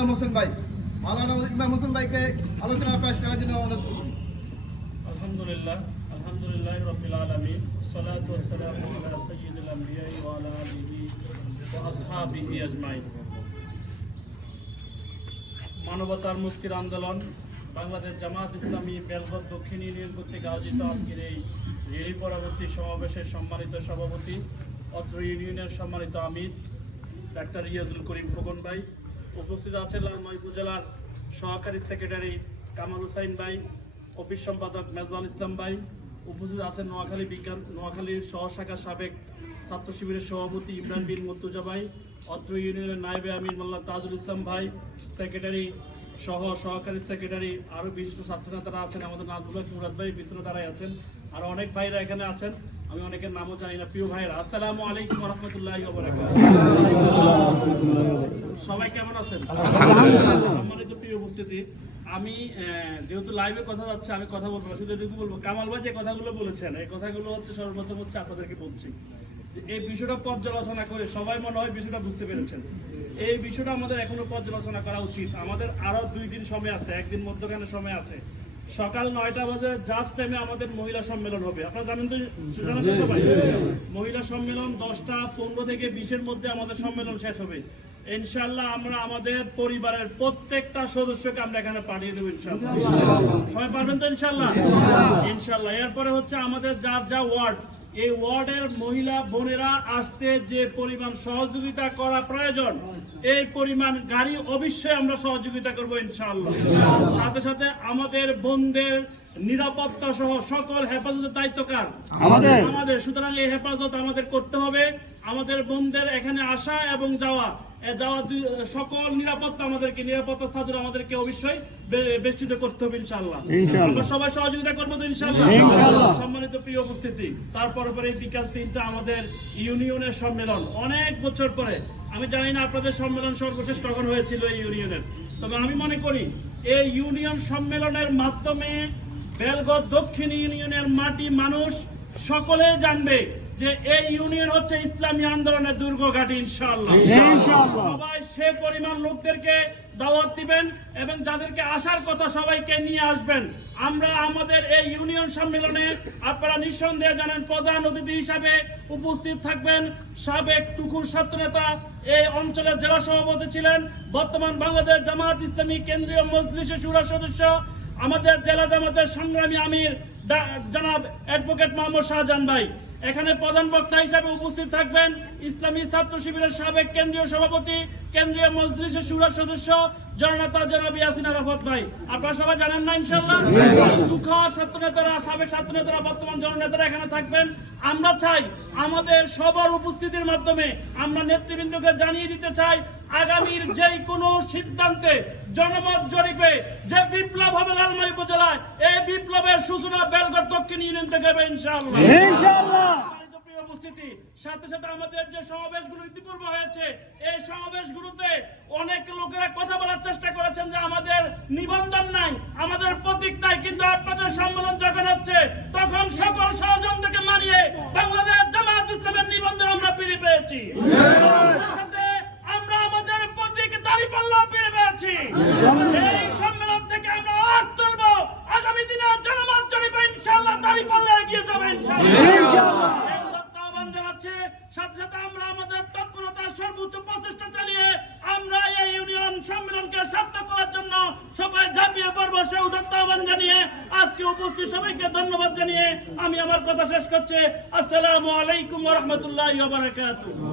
ইমাম হোসেন ভাই, মাওলানা ইমাম হোসেন ভাইকে আলোচনা পেশ করার জন্য অনুরোধ করছি। আলহামদুলিল্লাহ আলহামদুলিল্লাহ রবিল আলমিন, সালাত ওয়াসালাম আলা সাইয়্যিদিল আম্বিয়া ওয়া আলা আলিহি ওয়া আসহাবিহি আজমাইন। মানবতার মুক্তির আন্দোলন, বাংলাদেশ জামাত ইসলামী বেলগত দক্ষিণ ইউনিয়ন কর্তৃক আয়োজিত আজকের এই রেলি পরবর্তী সমাবেশের সম্মানিত সভাপতি, অত্র ইউনিয়নের সম্মানিত আমির, ডাক্তার ইয়াজুল করিম খোকন ভাই উপস্থিত আছেন লালমাই উপজেলার সহকারী সেক্রেটারি কামাল হুসাইন ভাই, অফিস সম্পাদক মেজবাল ইসলাম ভাই, উপস্থিত আছেন নোয়াখালী বিজ্ঞান নোয়াখালীর সহ শাখার সাবেক ছাত্র শিবিরের সভাপতি ইমরান বিন মর্তুজা ভাই, অত্র ইউনিয়নের নায়েবে আমির মোল্লা তাজুল ইসলাম ভাই, সেক্রেটারি সহ সহকারী সেক্রেটারি আরও বিশিষ্ট ছাত্র নেতারা আছেন আমাদের নাজবুল হক মুরাদ ভাই, পিছনে দাঁড়াই আছেন। আর অনেক ভাইরা এখানে আছেন। আমি অনেকের নামও জানি না। প্রিয় ভাইরা আসসালামু আলাইকুম রহমতুল্লাহ সবাই কেমন আছেন? সম্মানিত প্রিয় উপস্থিতি আমি যেহেতু লাইভে কথা যাচ্ছে আমি কথা বলব না, শুধু এটুকু বলব কামাল ভাই যে কথাগুলো বলেছেন এই কথাগুলো হচ্ছে সর্বপ্রথম হচ্ছে আপনাদেরকে বলছি যে এই বিষয়টা পর্যালোচনা করে সবাই মনে হয় বিষয়টা বুঝতে পেরেছেন। এই বিষয়টা আমাদের এখনও পর্যালোচনা করা উচিত। আমাদের আরও দুই দিন সময় আছে একদিন মধ্যখানে সময় আছে। সকাল নয়টা বাজে জাস্ট টাইমে আমাদের মহিলা সম্মেলন হবে। আপনারা জানেন তো সবাই? মহিলা সম্মেলন দশটা পনেরো থেকে বিশের মধ্যে আমাদের সম্মেলন শেষ হবে। ইনশাল্লাহ আমরা আমাদের পরিবারের প্রত্যেকটা সদস্যকে আমরা এখানে পাঠিয়ে দেবো ইনশাল্লাহ সবাই পারবেন তো ইনশাল্লাহ ইনশাল্লাহ এরপরে হচ্ছে আমাদের যার যা ওয়ার্ড এই ওয়ার্ডের মহিলা বোনেরা আসতে যে পরিমাণ সহযোগিতা করা প্রয়োজন, এই পরিমাণ গাড়ি অবশ্যই আমরা সহযোগিতা করব ইনশাআল্লাহ। সাথে সাথে আমাদের বোনদের নিরাপত্তা সহ সকল হেফাজতের দায়িত্ব কার? আমাদের। আমাদের। সুতরাং এই হেফাজত আমাদের করতে হবে। আমাদের বোনদের এখানে আসা এবং যাওয়া। যাওয়া সকল নিরাপত্তা আমাদেরকে নিরাপত্তা সাধন আমাদেরকে অবশ্যই বেষ্টিত করতে হবে ইনশাআল্লাহ। আমরা সবাই সহযোগিতা করব তো ইনশাআল্লাহ। সম্মানিত প্রিয় উপস্থিতি তারপর পরে বিকাল তিনটা আমাদের ইউনিয়নের সম্মেলন। অনেক বছর পরে। আমি জানি না আপনাদের সম্মেলন সর্বশেষ কখন হয়েছিল এই ইউনিয়নের। তবে আমি মনে করি এই ইউনিয়ন সম্মেলনের মাধ্যমে বেলগত দক্ষিণ ইউনিয়নের মাটি মানুষ সকলে জানবে যে এই ইউনিয়ন হচ্ছে ইসলামী আন্দোলনের দুর্গ ঘাটি ইনশাআল্লাহ। সবাই সে পরিমাণ লোকদেরকে দাওয়াত দিবেন এবং যাদেরকে আসার কথা সবাইকে নিয়ে আসবেন আমরা আমাদের এই ইউনিয়ন সম্মেলনে আপনারা নিঃসন্দেহে জানেন প্রধান অতিথি হিসাবে উপস্থিত থাকবেন সাবেক টুকুর ছাত্রনেতা এই অঞ্চলের জেলা সভাপতি ছিলেন বর্তমান বাংলাদেশ জামাত ইসলামী কেন্দ্রীয় মজলিসের সুরা সদস্য আমাদের জেলা জামাতের সংগ্রামী আমির জনাব অ্যাডভোকেট মোহাম্মদ শাহজাহান ভাই। এখানে প্রধান বক্তা হিসাবে উপস্থিত থাকবেন ইসলামী ছাত্র শিবিরের সাবেক কেন্দ্রীয় সভাপতি, কেন্দ্রীয় মজলিসের সুরা সদস্য জননেতা জনাব ইয়াসিন আরাফাত ভাই আপনারা সবাই জানেন না ইনশাল্লাহ দুঃখ ছাত্র নেতারা সাবেক ছাত্র নেতারা বর্তমান জননেতারা এখানে থাকবেন। আমরা চাই আমাদের সবার উপস্থিতির মাধ্যমে আমরা নেতৃবৃন্দকে জানিয়ে দিতে চাই আগামীর যে কোনো সিদ্ধান্তে জনমত জরিপে যে বিপ্লব হবে লালমাই উপজেলায় এই বিপ্লবের সূচনা বেলগড় দক্ষিণ ইউনিয়ন থেকে হবে ইনশাআল্লাহ। ইনশাআল্লাহ। সম্মানিত প্রিয় উপস্থিতি সাথে সাথে আমাদের যে সমাবেশগুলো ইতিপূর্বে হয়েছে এই সমাবেশগুলোতে অনেক লোকেরা কথা বলার চেষ্টা করেছেন যে আমাদের নিবন্ধন নাই আমাদের প্রতীক নাই কিন্তু আপনাদের সম্মেলন যখন হচ্ছে তখন সকল ষড়যন্ত্রকে মানিয়ে বাংলাদেশ জামাত ইসলামের নিবন্ধন আমরা ফিরে পেয়েছি। আমরা আমাদের প্রতীক দাঁড়িপাল্লা ফিরে পেয়েছি এই সম্মেলন থেকে আমরা আজ তুলবো আগামী দিনে জনমত জরিপে ইনশাআল্লাহ দাঁড়িপাল্লা এগিয়ে যাবে ইনশাআল্লাহ এই তথ্য আহ্বান জানাচ্ছে সাথে আমরা আমাদের তৎপরতার সর্বোচ্চ প্রচেষ্টা চালিয়ে আমরা এই ইউনিয়ন সম্মেলনকে সার্থক করার জন্য সবাই ঝাঁপিয়ে পড়ব, সে উদত্ত আহ্বান জানিয়ে আজকে উপস্থিত সবাইকে ধন্যবাদ জানিয়ে আমি আমার কথা শেষ করছি। আসসালামু আলাইকুম রহমতুল্লাহ বারাকাতুহু।